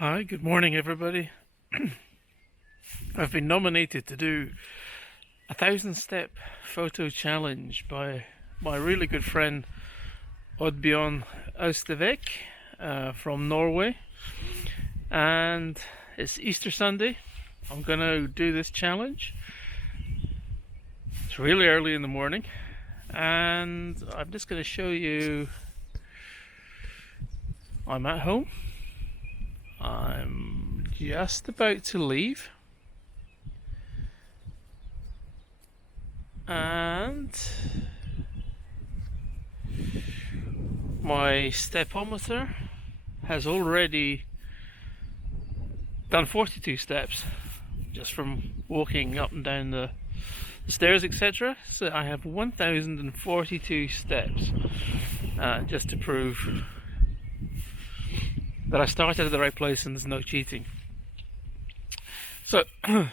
Hi, good morning, everybody. I've been nominated to do a 1,000-step photo challenge by my really good friend Oddbjorn Austevik from Norway, and it's Easter Sunday. I'm gonna do this challenge. It's really early in the morning, and I'm just gonna show you. I'm at home. I'm just about to leave, and my stepometer has already done 42 steps just from walking up and down the stairs, etc. So I have 1,042 steps, just to prove that I started at the right place and there's no cheating. So I'm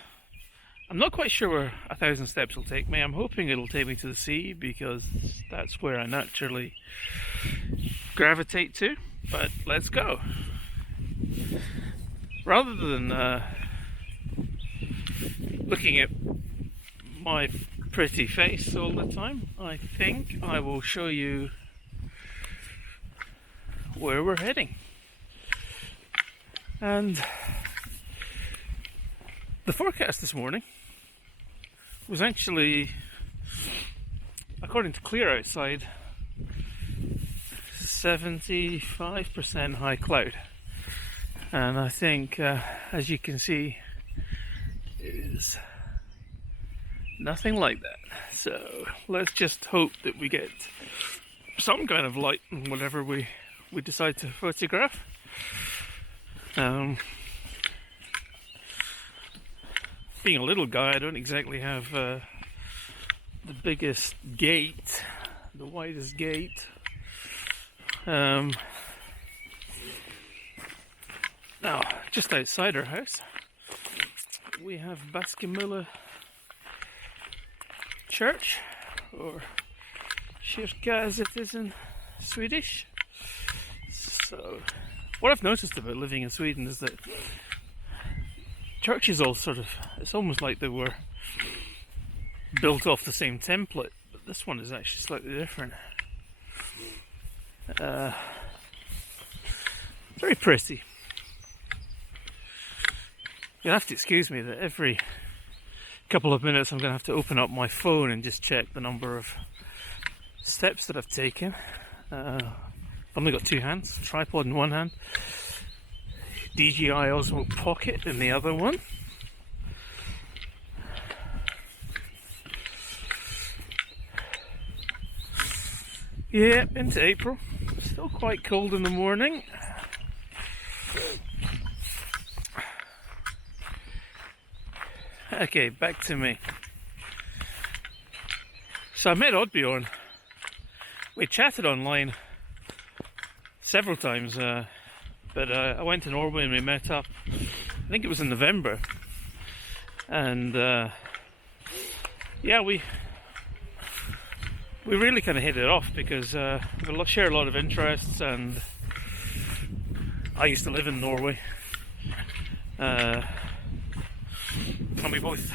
not quite sure where 1,000 steps will take me. I'm hoping it'll take me to the sea because that's where I naturally gravitate to. But let's go. Rather than looking at my pretty face all the time, I think I will show you where we're heading. And the forecast this morning was actually, according to Clear Outside, 75% high cloud. And I think, as you can see, is nothing like that. So let's just hope that we get some kind of light in whatever we decide to photograph. Being a little guy, I don't exactly have the biggest gate, the widest gate. Now, just outside our house, we have Baskemölla church, or kyrka as it is in Swedish. So what I've noticed about living in Sweden is that churches all it's almost like they were built off the same template, but this one is actually slightly different. Very pretty. You'll have to excuse me that every couple of minutes I'm going to have to open up my phone and just check the number of steps that I've taken. I've only got two hands, tripod in one hand, DJI Osmo Pocket in the other one. Yeah, into April. Still quite cold in the morning. Okay, back to me. So I met Oddbjorn. We chatted online several times, but I went to Norway and we met up. I think it was in November, and yeah, we really kind of hit it off because we share a lot of interests, and I used to live in Norway, and we both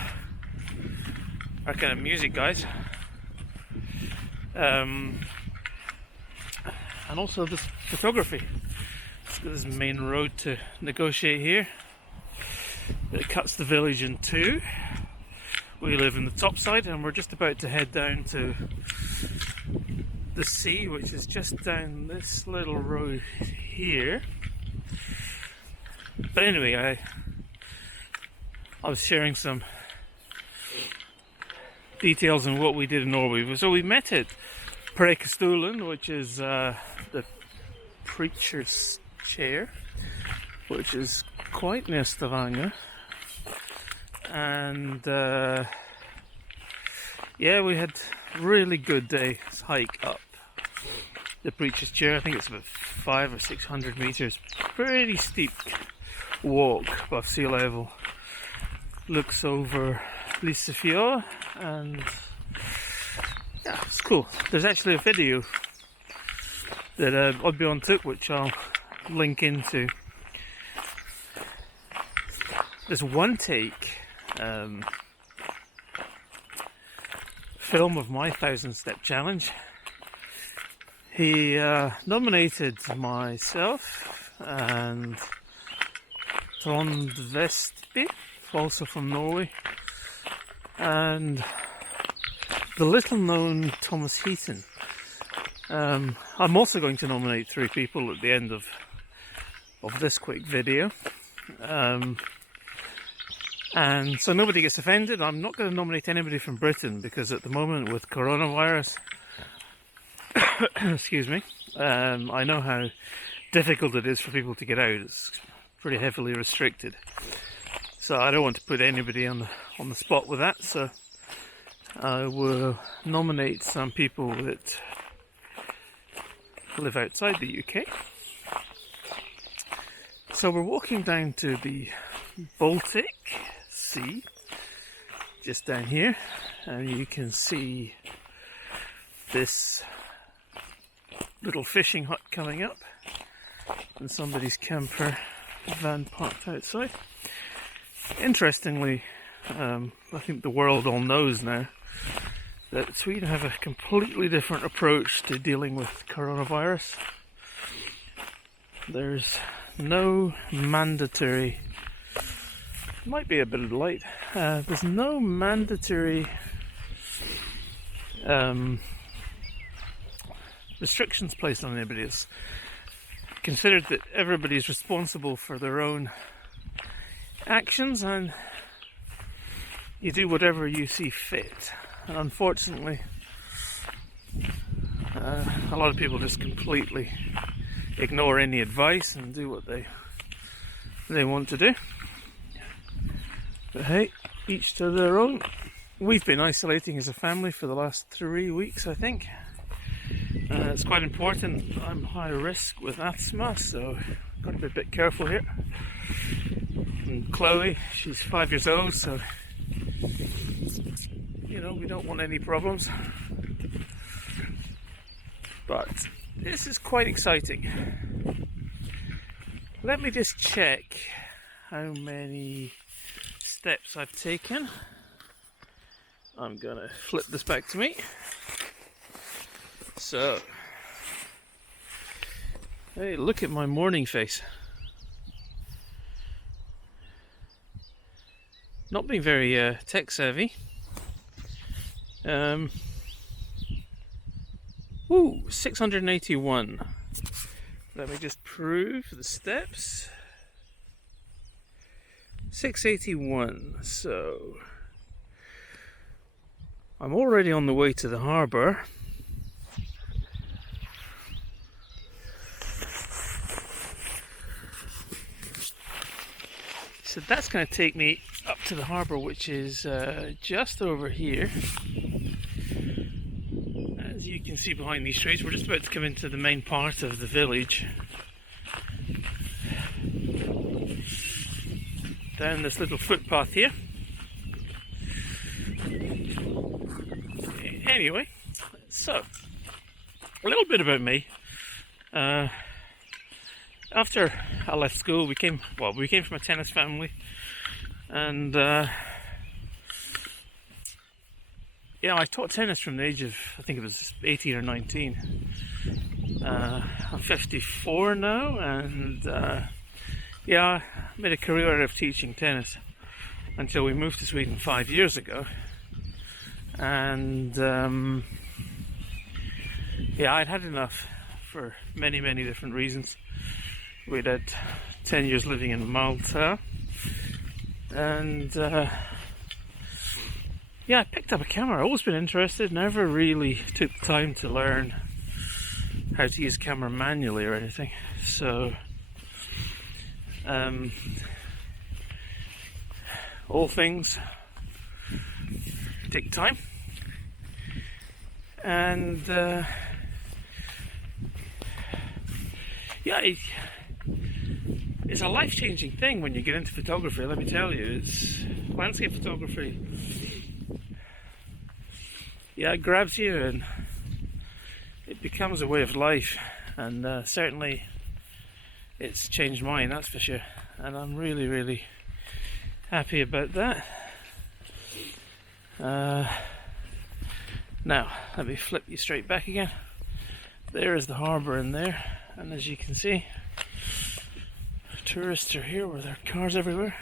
are kind of music guys, and also this photography. This main road to negotiate here. It cuts the village in two. We live in the top side, and we're just about to head down to the sea, which is just down this little road here. But anyway, I was sharing some details on what we did in Norway. So we met at Prekestolen, which is the preacher's chair, which is quite near Stavanger, and yeah, we had a really good day's hike up the preacher's chair. I think it's about 500 or 600 meters, pretty steep walk above sea level. Looks over Lysefjord, and yeah, it's cool. There's actually a video that Oddbjorn took, which I'll link into this one take film of my 1,000-step challenge. He nominated myself and Trond Vestby, also from Norway, and the little-known Thomas Heaton. I'm also going to nominate 3 people at the end of this quick video. And so nobody gets offended. I'm not going to nominate anybody from Britain because at the moment with coronavirus, excuse me, I know how difficult it is for people to get out. It's pretty heavily restricted. So I don't want to put anybody on the spot with that. So I will nominate some people that live outside the UK. So we're walking down to the Baltic Sea, just down here, and you can see this little fishing hut coming up and somebody's camper van parked outside. Interestingly, I think the world all knows now that Sweden have a completely different approach to dealing with coronavirus. There's no mandatory, might be a bit of light, there's no mandatory restrictions placed on anybody. It's considered that everybody's responsible for their own actions and you do whatever you see fit. And unfortunately, a lot of people just completely ignore any advice and do what they want to do. But hey, each to their own. We've been isolating as a family for the last 3 weeks, I think. It's quite important. I'm high risk with asthma, so I've got to be a bit careful here. And Chloe, she's 5 years old, so you know, we don't want any problems. But this is quite exciting. Let me just check how many steps I've taken. I'm gonna flip this back to me. So, hey, look at my morning face. Not being very tech savvy. Ooh, 681. Let me just prove the steps. 681. So I'm already on the way to the harbour. So that's going to take me up to the harbour, which is just over here. As you can see behind these trees, we're just about to come into the main part of the village. Down this little footpath here. Anyway, so a little bit about me. After I left school, we came from a tennis family, and yeah, I taught tennis from the age of, I think it was 18 or 19. I'm 54 now, and yeah, I made a career out of teaching tennis until we moved to Sweden 5 years ago. And yeah, I'd had enough for many different reasons. We'd had 10 years living in Malta, and yeah, I picked up a camera. I've always been interested, never really took the time to learn how to use a camera manually or anything. So all things take time, and yeah, it's a life-changing thing when you get into photography. Let me tell you, it's landscape photography. Yeah, it grabs you and it becomes a way of life, and certainly it's changed mine, that's for sure. And I'm really happy about that. Now, let me flip you straight back again. There is the harbour in there, and as you can see, tourists are here with their cars everywhere.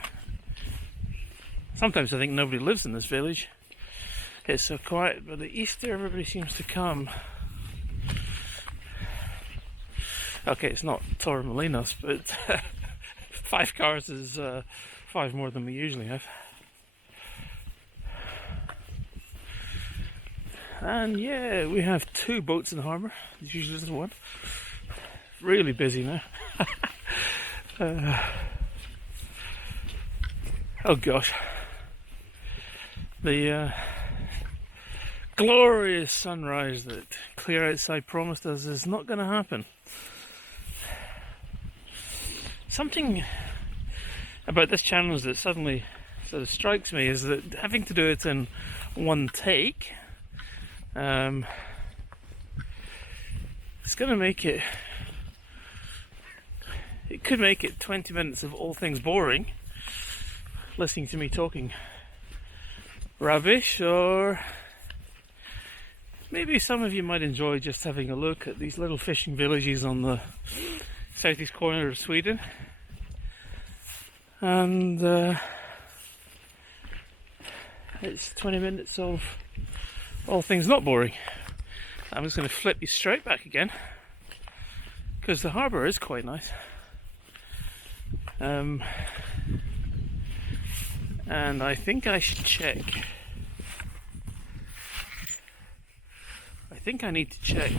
Sometimes I think nobody lives in this village. It's so quiet, but at Easter everybody seems to come. Okay, it's not Torremolinos, but 5 cars is 5 more than we usually have. And yeah, we have 2 boats in the harbour. There's usually just 1. Really busy now. Oh gosh. The glorious sunrise that Clear Outside promised us is not going to happen. Something about this challenge that suddenly sort of strikes me is that having to do it in one take, it's going to make it, it could make it 20 minutes of all things boring, listening to me talking rubbish, or maybe some of you might enjoy just having a look at these little fishing villages on the southeast corner of Sweden. And it's 20 minutes of all things not boring. I'm just going to flip you straight back again, because the harbour is quite nice. And I think I should check. I think I need to check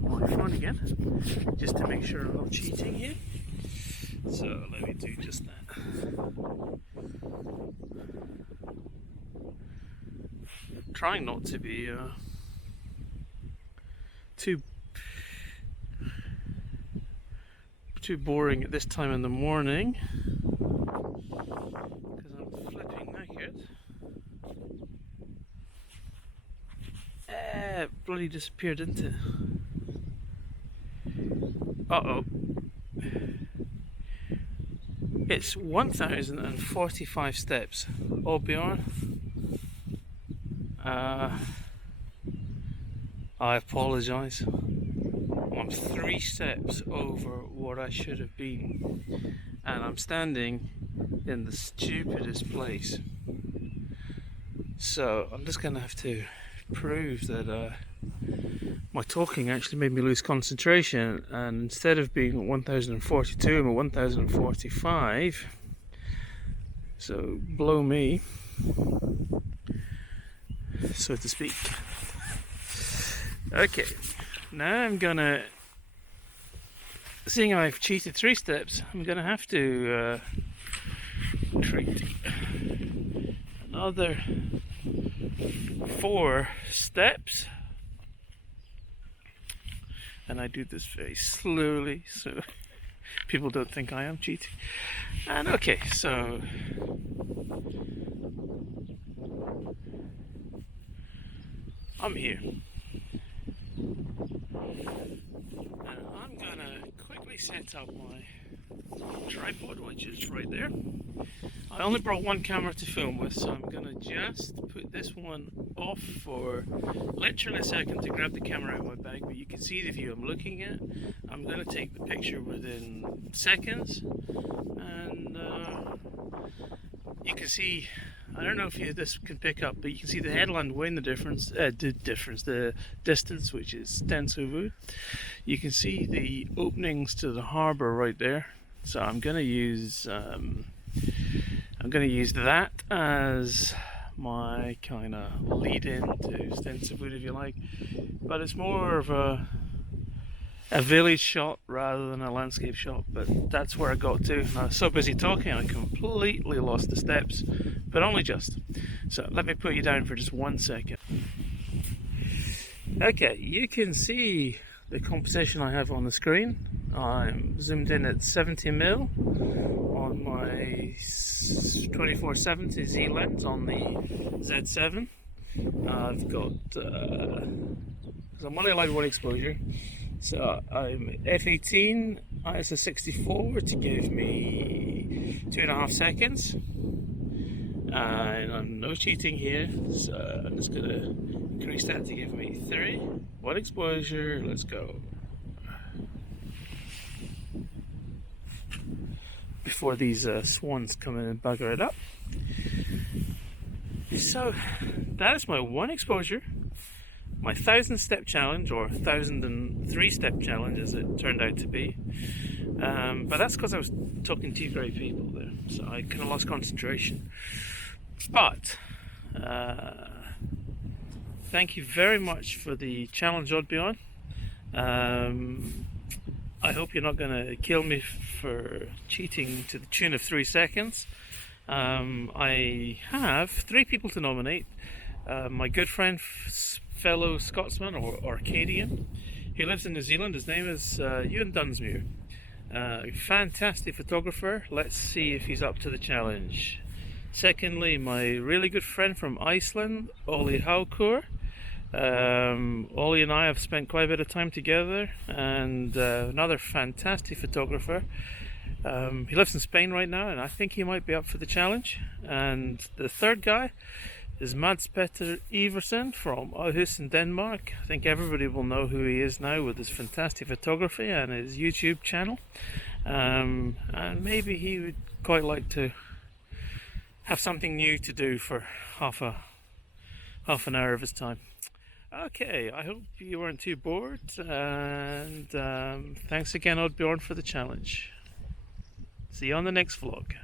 my phone again, just to make sure I'm not cheating here. So let me do just that. Trying not to be too boring at this time in the morning, because I'm flipping knackered. It bloody disappeared, didn't it? Uh-oh. It's 1,045 steps. Oddbjorn. I apologise. I'm 3 steps over what I should have been, and I'm standing in the stupidest place. So I'm just going to have to prove that my talking actually made me lose concentration, and instead of being 1042, I'm at 1045. So blow me, so to speak. Okay, now I'm gonna, seeing I've cheated 3 steps, I'm gonna have to treat another 4 steps. And I do this very slowly, so people don't think I am cheating. And okay, so I'm here. And I'm gonna quickly set up my tripod, which is right there. I only brought 1 camera to film with, so I'm gonna just put this one off for literally a second to grab the camera out of my bag, but you can see the view I'm looking at. I'm gonna take the picture within seconds, and you can see, I don't know if this can pick up, but you can see the headland way in the the distance, which is 10 Suvu. You can see the openings to the harbour right there. So I'm gonna use that as my kind of lead in to Stensifood, if you like, but it's more of a village shot rather than a landscape shot. But that's where I got to. I was so busy talking I completely lost the steps, but only just. So let me put you down for just 1 second. Okay, you can see the composition I have on the screen. I'm zoomed in at 70mm on my 2470 Z lens on the Z7. I've got, because I'm only allowed 1 exposure, so I'm f18 ISO 64 to give me 2.5 seconds. And I'm no cheating here, so I'm just gonna increase that to give me 3. 1 exposure, let's go. Before these swans come in and bugger it up. So that is my 1 exposure, my 1,000-step challenge, or 1,003-step challenge as it turned out to be. But that's because I was talking to 2 great people there, so I kind of lost concentration. But thank you very much for the challenge, Oddbjorn. I hope you're not going to kill me for cheating to the tune of 3 seconds. I have 3 people to nominate. My good friend, fellow Scotsman or Arcadian, he lives in New Zealand. His name is Ewan Dunsmuir. Fantastic photographer. Let's see if he's up to the challenge. Secondly, my really good friend from Iceland, Ollie Haukur. Ollie and I have spent quite a bit of time together, and another fantastic photographer. He lives in Spain right now, and I think he might be up for the challenge. And the third guy is Mads Petter Iversen from Aarhus in Denmark. I think everybody will know who he is now with his fantastic photography and his YouTube channel. And maybe he would quite like to have something new to do for half an hour of his time. Okay, I hope you weren't too bored, and thanks again, Oddbjorn, for the challenge. See you on the next vlog.